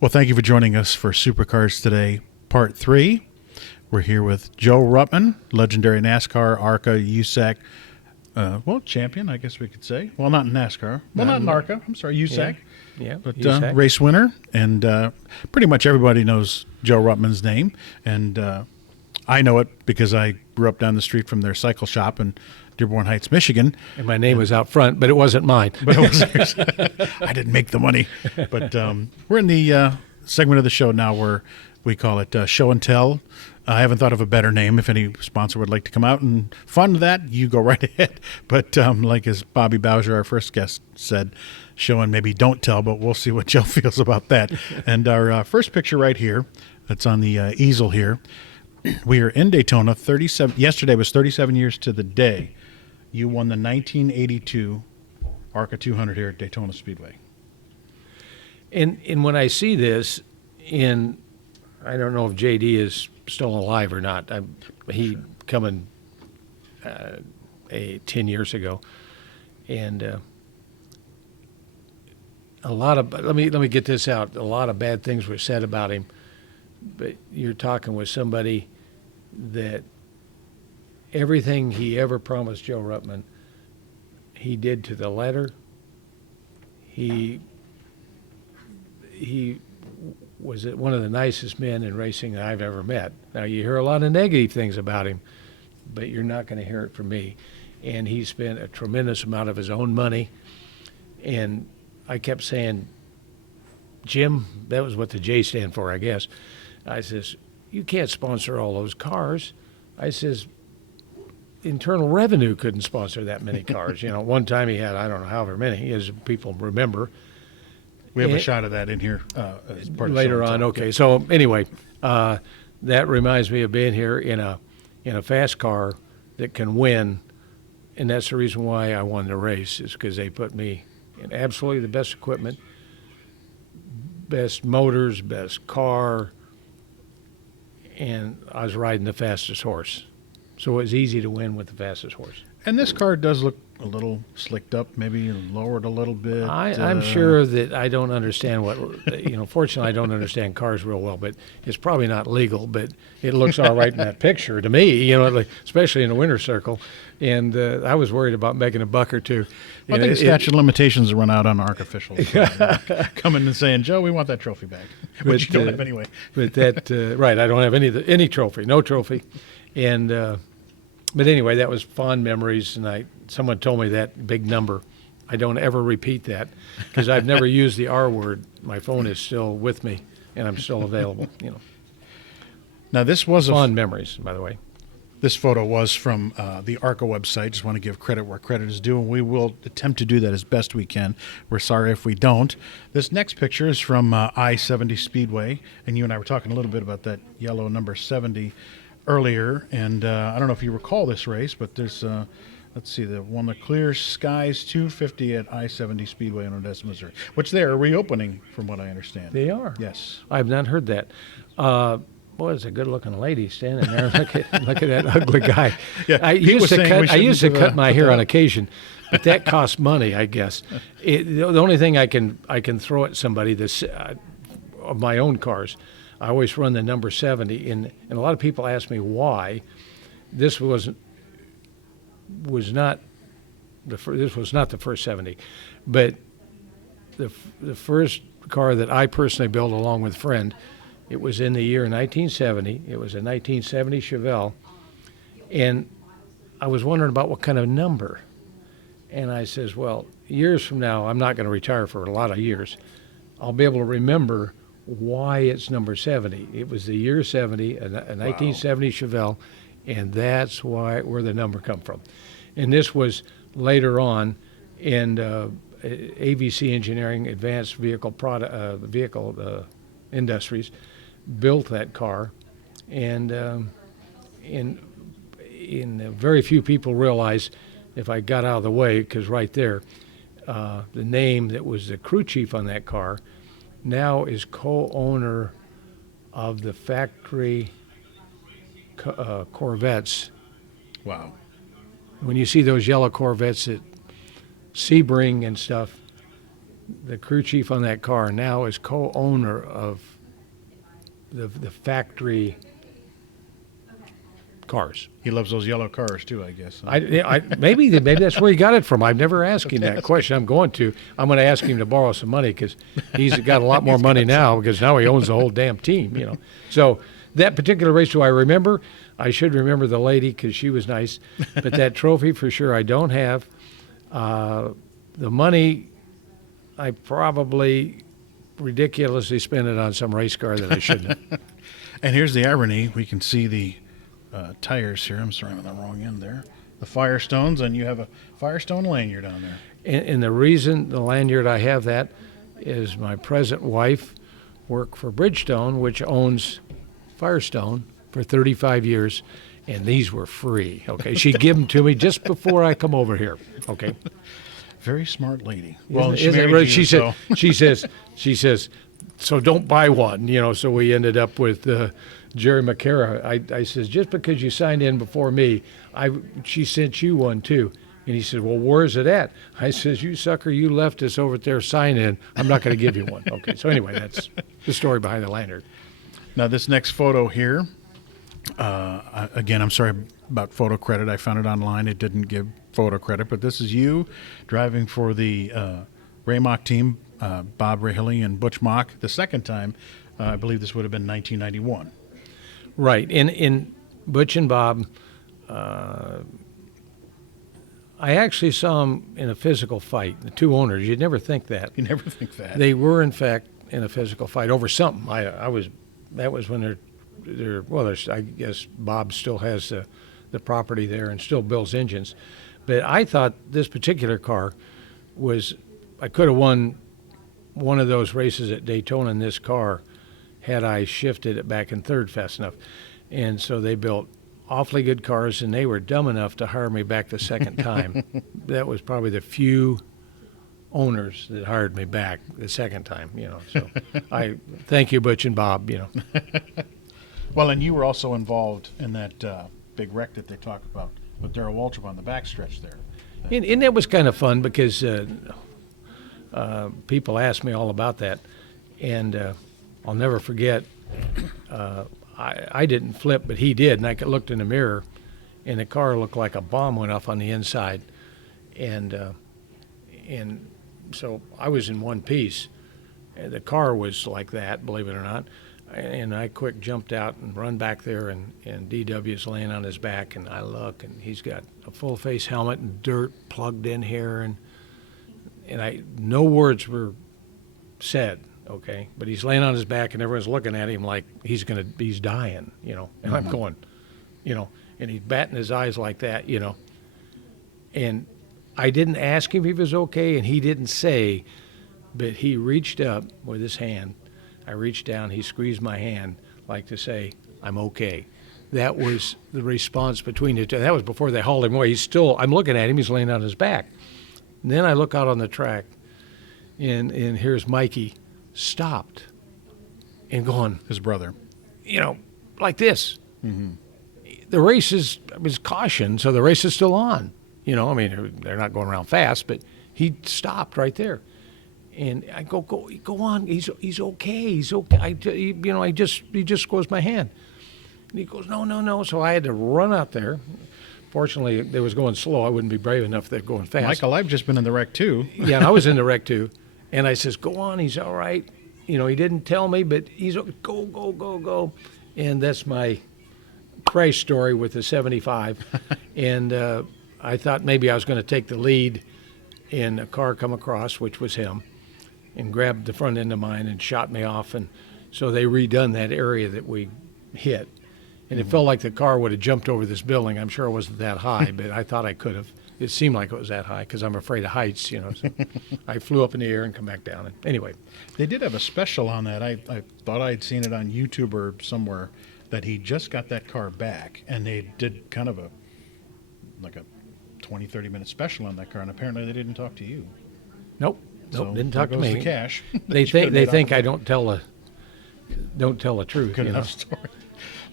Well, thank you for joining us for Supercars Today, Part 3. We're here with Joe Ruttman, legendary NASCAR, ARCA, USAC, champion, I guess we could say. Well, not in NASCAR. Well, not in ARCA. I'm sorry, USAC. Yeah, But USAC. race winner. And pretty much everybody knows Joe Ruttman's name. And I know it because I grew up down the street from their cycle shop in Dearborn Heights, Michigan. And my name was out front, but it wasn't mine. But it was I didn't make the money. But we're in the segment of the show now where we call it Show and Tell. I haven't thought of a better name. If any sponsor would like to come out and fund that, you go right ahead. But like as Bobby Bowser, our first guest, said, show and maybe don't tell, but we'll see what Joe feels about that. And our first picture right here, that's on the easel here, we are in Daytona. Yesterday was 37 years to the day. You won the 1982 ARCA 200 here at Daytona Speedway. And when I see this, I don't know if JD is still alive or not. He coming 10 years ago, and a lot of let me get this out. A lot of bad things were said about him, but you're talking with somebody that everything he ever promised Joe Ruttman, he did to the letter. He was one of the nicest men in racing that I've ever met. Now, you hear a lot of negative things about him, but you're not going to hear it from me. And he spent a tremendous amount of his own money. And I kept saying, Jim, that was what the J stand for, I guess. I says, you can't sponsor all those cars. I says, Internal Revenue couldn't sponsor that many cars. One time he had, I don't know, however many, as people remember. We have a shot of that in here as part of later on. Okay, yeah. So anyway, that reminds me of being here in a fast car that can win, and that's the reason why I won the race, is because they put me in absolutely the best equipment, best motors, best car, and I was riding the fastest horse. So it was easy to win with the fastest horse. And this car does look a little slicked up, maybe lowered a little bit. I'm sure that I don't understand fortunately I don't understand cars real well, but it's probably not legal, but it looks all right in that picture to me, especially in the winner's circle. And I was worried about making a buck or two. I think the statute of limitations run out on ARC officials coming and saying, Joe, we want that trophy back, which you don't have anyway. But that, right, I don't have any trophy, no trophy. And but anyway, that was fond memories, and someone told me that big number. I don't ever repeat that because I've never used the R word. My phone is still with me, and I'm still available. Now this was fond memories, by the way. This photo was from the ARCA website. Just want to give credit where credit is due, and we will attempt to do that as best we can. We're sorry if we don't. This next picture is from I-70 Speedway, and you and I were talking a little bit about that yellow number 70 earlier, and I don't know if you recall this race, but there's, let's see, the Clear Skies 250 at I-70 Speedway in Odessa, Missouri, which they are reopening, from what I understand. They are? Yes. I have not heard that. Boy, it's a good-looking lady standing there. Look at that ugly guy. Yeah, I used to cut my hair on occasion, but that costs money, I guess. The only thing I can throw at somebody of my own cars, I always run the number 70, and a lot of people ask me why. This was not the first 70, but the first car that I personally built along with a friend, it was in the year 1970. It was a 1970 Chevelle, and I was wondering about what kind of number. And I says, well, years from now, I'm not going to retire for a lot of years. I'll be able to remember why it's number 70. It was the year 70, a 1970 Chevelle, and that's where the number come from. And this was later on in AVC Engineering, Advanced Vehicle Industries, built that car, and very few people realize, if I got out of the way, because right there, the name that was the crew chief on that car now is co-owner of the factory Corvettes. Wow. When you see those yellow Corvettes at Sebring and stuff, the crew chief on that car now is co-owner of the factory cars. He loves those yellow cars too, I guess. Maybe that's where he got it from. I've never asked him that question. I'm going to ask him to borrow some money because he's got a lot more money now because now he owns the whole damn team. So that particular race, do I remember? I should remember the lady because she was nice, but that trophy for sure I don't have. The money, I probably ridiculously spent it on some race car that I shouldn't have. And here's the irony. We can see the tires here. I'm sorry, I'm on the wrong end there. The Firestones, and you have a Firestone lanyard on there. And the reason the lanyard I have that is my present wife worked for Bridgestone, which owns Firestone, for 35 years, and these were free. Okay, she gave them to me just before I come over here. Okay. Very smart lady. Well, she says, so don't buy one. So we ended up with Jerry McCara. I says, just because you signed in before me, she sent you one too. And he said, well, where's it at? I says, you sucker, you left us over there sign in. I'm not going to give you one. Okay, so anyway, that's the story behind the lanyard. Now this next photo here, again, I'm sorry about photo credit. I found it online. It didn't give photo credit, but this is you driving for the Ray Mock team, Bob Rahilly and Butch Mock. The second time, I believe this would have been 1991. Right. In Butch and Bob, I actually saw them in a physical fight, the two owners. You'd never think that. You never think that. They were, in fact, in a physical fight over something. That was when I guess Bob still has the property there and still builds engines. But I thought this particular car I could have won one of those races at Daytona in this car had I shifted it back in third fast enough. And so they built awfully good cars, and they were dumb enough to hire me back the second time. That was probably the few owners that hired me back the second time, So I thank you, Butch and Bob, Well, and you were also involved in that big wreck that they talk about with Darrell Waltrip on the backstretch there. And that was kind of fun because people asked me all about that, and I'll never forget. I didn't flip, but he did, and I looked in the mirror, and the car looked like a bomb went off on the inside, and so I was in one piece. And the car was like that, believe it or not, and I quick jumped out and run back there, and DW's laying on his back, and I look, and he's got a full face helmet and dirt plugged in here, and no words were said. Okay, but he's laying on his back, and everyone's looking at him like he's dying, And I'm going, and he's batting his eyes like that, And I didn't ask him if he was okay, and he didn't say, but he reached up with his hand. I reached down, he squeezed my hand like to say, I'm okay. That was the response between the two. That was before they hauled him away. I'm looking at him, he's laying on his back. And then I look out on the track, and here's Mikey stopped and going, his brother, like this. Mm-hmm. The race was caution, so the race is still on. They're not going around fast, but he stopped right there. And I go on. He's okay. He's okay. He just squeezed my hand. And he goes, no. So I had to run out there. Fortunately, they was going slow. I wouldn't be brave enough if they're going fast. Michael, I've just been in the wreck too. Yeah, and I was in the wreck too. And I says, go on. He's all right. He didn't tell me, but he's go. And that's my crash story with the 75. And I thought maybe I was going to take the lead, and a car come across, which was him, and grabbed the front end of mine and shot me off. And so they redone that area that we hit. And it felt like the car would have jumped over this building. I'm sure it wasn't that high, but I thought I could have. It seemed like it was that high because I'm afraid of heights, So I flew up in the air and come back down. And anyway. They did have a special on that. I thought I'd seen it on YouTube or somewhere that he just got that car back, and they did kind of a 20, 30-minute special on that car, and apparently they didn't talk to you. Nope, So didn't talk to there goes me. the cash. They think I don't tell the truth. Good enough story.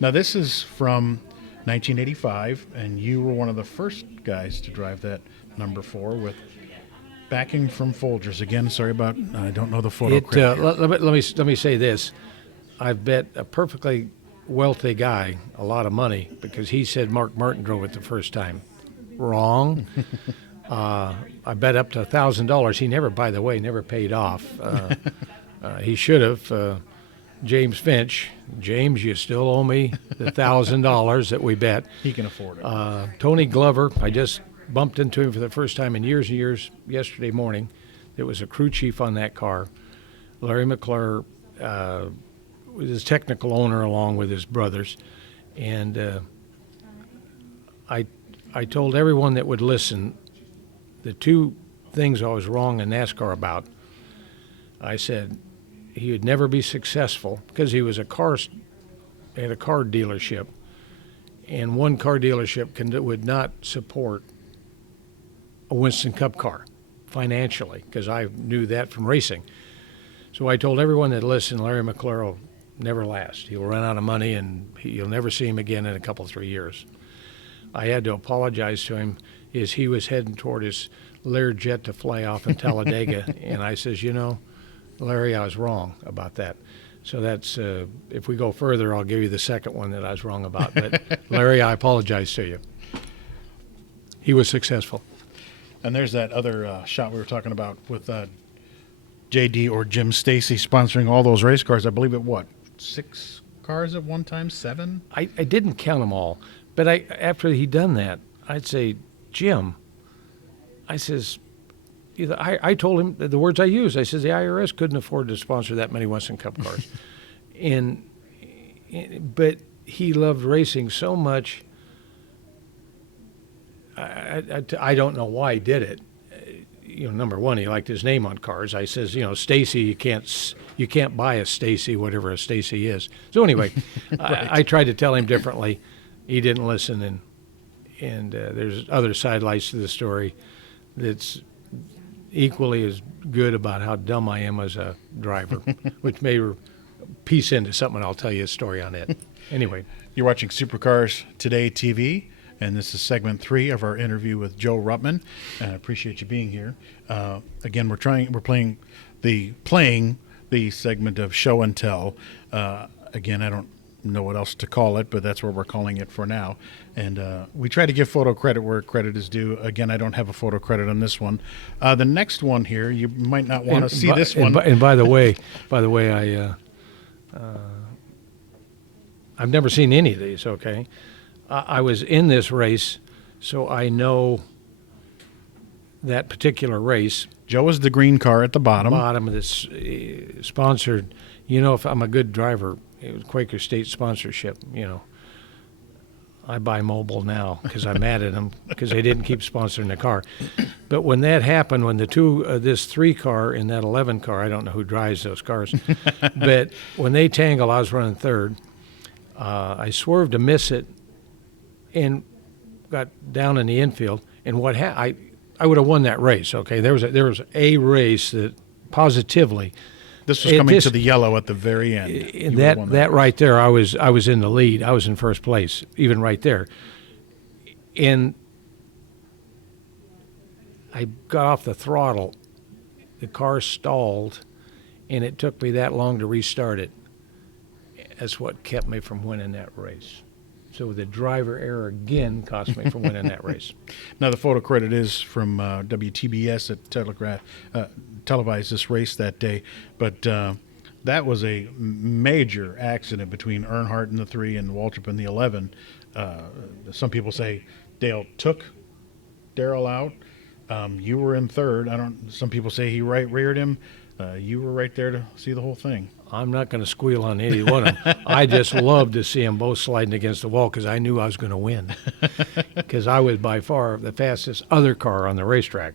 Now this is from 1985, and you were one of the first guys to drive that number 4 with backing from Folgers again. Sorry about I don't know the photo credit. Let me say this: I've bet a perfectly wealthy guy a lot of money because he said Mark Martin drove it the first time. Wrong. I bet up to $1,000. He never, by the way, never paid off. He should have. James Finch. James, you still owe me the $1,000 that we bet. He can afford it. Tony Glover. I just bumped into him for the first time in years and years yesterday morning. There was a crew chief on that car. Larry McClure was his technical owner along with his brothers. And I told everyone that would listen the two things I was wrong in NASCAR about. I said he would never be successful because he was had a car dealership, and one car dealership would not support a Winston Cup car financially because I knew that from racing. So I told everyone that listened, Larry McClure will never last. He'll run out of money and you'll never see him again in a couple, 3 years. I had to apologize to him as he was heading toward his Learjet to fly off in Talladega. And I says, Larry, I was wrong about that. So that's, if we go further, I'll give you the second one that I was wrong about. But Larry, I apologize to you. He was successful. And there's that other shot we were talking about with JD or Jim Stice sponsoring all those race cars. I believe it, 6 cars at one time, 7? I didn't count them all. But after he'd done that, I'd say, Jim, I says, I told him the words I used. I says the IRS couldn't afford to sponsor that many Winston Cup cars, but he loved racing so much. I don't know why he did it. Number one, he liked his name on cars. I says, Stacy, you can't buy a Stacy, whatever a Stacy is. So anyway, right. I tried to tell him differently. He didn't listen, and there's other sidelights to the story that's equally as good about how dumb I am as a driver, which may piece into something. I'll tell you a story on it. Anyway. You're watching Supercars Today TV, and this is segment 3 of our interview with Joe Ruttman. I appreciate you being here. Again, we're playing the segment of show and tell. Again, I don't know what else to call it, but that's what we're calling it for now. And we try to give photo credit where credit is due. Again, I don't have a photo credit on this one. The next one here, you might not want to see this one. And by the way, I've never seen any of these. Okay, I was in this race, so I know that particular race. Joe is the green car at the bottom. Bottom of this sponsored. If I'm a good driver. It was Quaker State sponsorship, I buy Mobil now because I'm mad at them because they didn't keep sponsoring the car. But when that happened, when this 3 car and that 11 car, I don't know who drives those cars, but when they tangled, I was running third. I swerved to miss it and got down in the infield. And I would have won that race. Okay, there was a race that positively. This was coming to the yellow at the very end. That right there, I was in the lead. I was in first place, even right there. And I got off the throttle. The car stalled, and it took me that long to restart it. That's what kept me from winning that race. So the driver error again cost me from winning that race. Now the photo credit is from WTBS that televised this race that day, but that was a major accident between Earnhardt in the 3 and Waltrip in the 11. Some people say Dale took Darrell out. You were in third. Some people say he reared him. You were right there to see the whole thing. I'm not going to squeal on any one of them. I just loved to see them both sliding against the wall because I knew I was going to win. Because I was by far the fastest other car on the racetrack.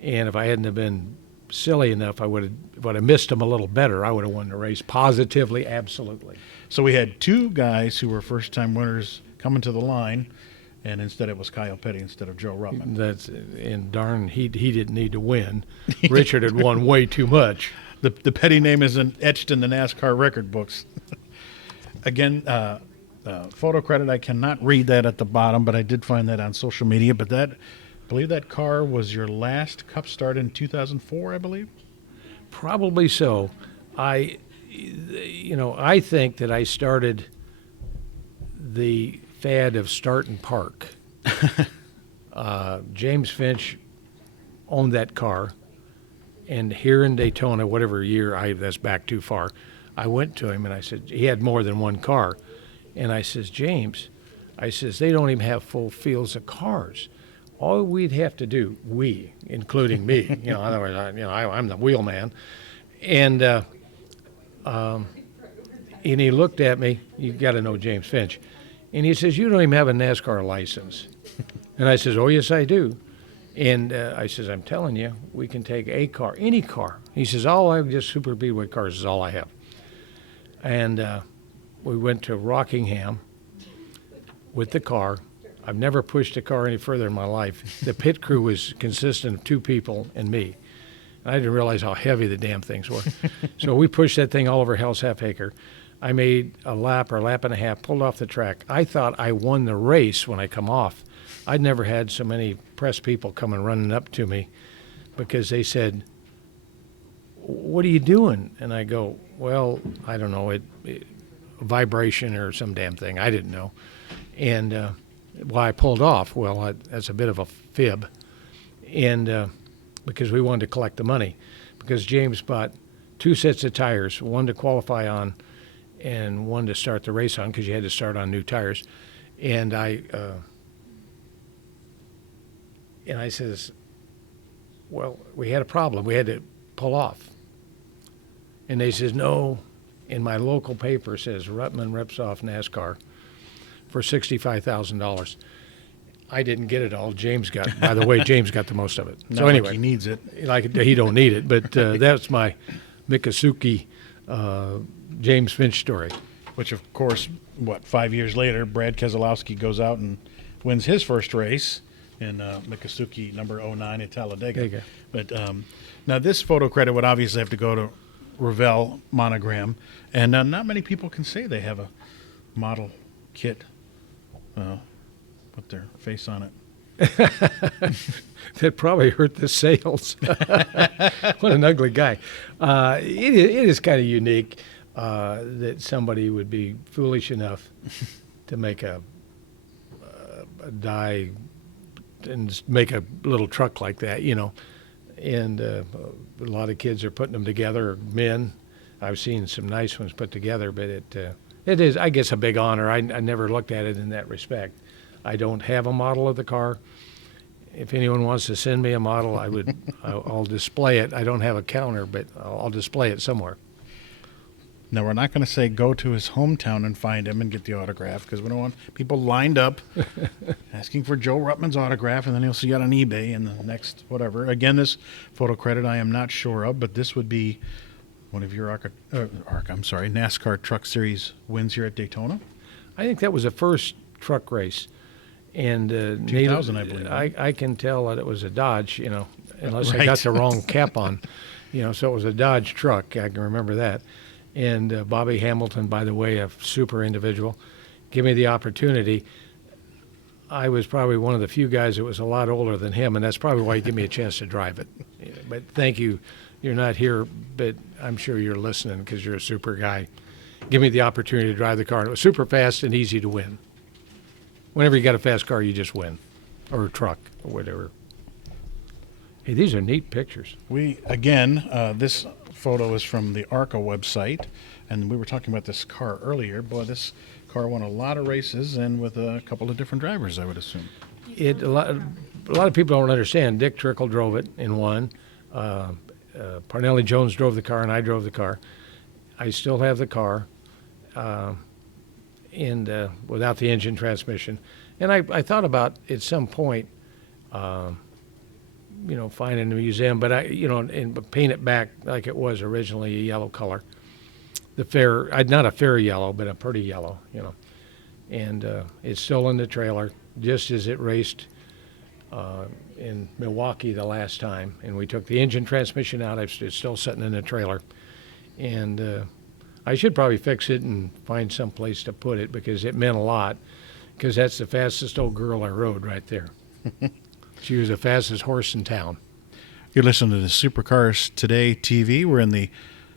And if I hadn't have been silly enough, I would have missed them a little better. I would have won the race positively, absolutely. So we had 2 guys who were first-time winners coming to the line, and instead it was Kyle Petty instead of Joe Ruttman. And darn, he didn't need to win. Richard had won way too much. The Petty name isn't etched in the NASCAR record books. Again, photo credit, I cannot read that at the bottom, but I did find that on social media. But that believe that car was your last Cup start in 2004, I believe. Probably so. I think that I started the fad of start and park. James Finch owned that car, and here in Daytona, whatever year, that's back too far, I went to him and I said, he had more than one car, and I says, James, I says, they don't even have full fields of cars. All we'd have to do, we, including me, otherwise, I'm the wheel man, and he looked at me. You got to know James Finch, and he says, you don't even have a NASCAR license. And I says, oh yes, I do. And I says, I'm telling you, we can take a car, any car. He says, all I have just super speedway cars is all I have. And we went to Rockingham with the car. I've never pushed a car any further in my life. The pit crew was consistent of 2 people and me. And I didn't realize how heavy the damn things were. So we pushed that thing all over Hell's Half Acre. I made a lap or a lap and a half, pulled off the track. I thought I won the race when I come off. I'd never had so many press people coming running up to me because they said, what are you doing? And I go, well, I don't know, vibration or some damn thing. I didn't know. And why I pulled off, well, that's a bit of a fib. And because we wanted to collect the money. Because James bought 2 sets of tires, one to qualify on and one to start the race on, because you had to start on new tires. And I says, well, we had a problem. We had to pull off. And they says, no. In my local paper says Ruttman rips off NASCAR for $65,000. I didn't get it all. James got. By the way, James got the most of it. Not so anyway, like he needs it. Like he don't need it, but that's my Mikasuki James Finch story. Which, of course, 5 years later, Brad Keselowski goes out and wins his first race in Mikasuki number 09 at Talladega. But now this photo credit would obviously have to go to Revell Monogram, and not many people can say they have a model kit with their face on it. That probably hurt the sales. What an ugly guy. It is kind of unique that somebody would be foolish enough to make a die and make a little truck like that, And a lot of kids are putting them together, men. I've seen some nice ones put together, but it is, I guess, a big honor. I never looked at it in that respect. I don't have a model of the car. If anyone wants to send me a model, I'll display it. I don't have a counter, but I'll display it somewhere. Now, we're not going to say go to his hometown and find him and get the autograph, because we don't want people lined up asking for Joe Ruttman's autograph, and then he'll see it on eBay in the next whatever. Again, this photo credit I am not sure of, but this would be one of your NASCAR Truck Series wins here at Daytona. I think that was the first truck race. And 2000, I believe. I can tell that it was a Dodge, unless Right. I got the wrong cap on, so it was a Dodge truck. I can remember that. And Bobby Hamilton, by the way, a super individual, gave me the opportunity. I was probably one of the few guys that was a lot older than him, and that's probably why he gave me a chance to drive it. But thank you. You're not here, but I'm sure you're listening because you're a super guy. Give me the opportunity to drive the car. And it was super fast and easy to win. Whenever you got a fast car, you just win, or a truck, or whatever. Hey, these are neat pictures. This photo is from the ARCA website, and we were talking about this car earlier. Boy, this car won a lot of races, and with a couple of different drivers, I would assume. A lot of people don't understand. Dick Trickle drove it in one. Parnelli Jones drove the car, and I drove the car. I still have the car. And without the engine transmission. And I thought about at some point, finding a museum, but and paint it back like it was originally a yellow color. Not a fair yellow, but a pretty yellow, And it's still in the trailer, just as it raced in Milwaukee the last time. And we took the engine transmission out. It's still sitting in the trailer. And I should probably fix it and find some place to put it because it meant a lot, because that's the fastest old girl I rode right there. She was the fastest horse in town. You're listening to the Supercars Today TV. We're in the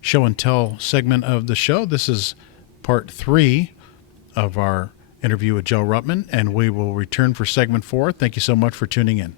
show and tell segment of the show. This is part 3 of our interview with Joe Ruttman, and we will return for segment 4. Thank you so much for tuning in.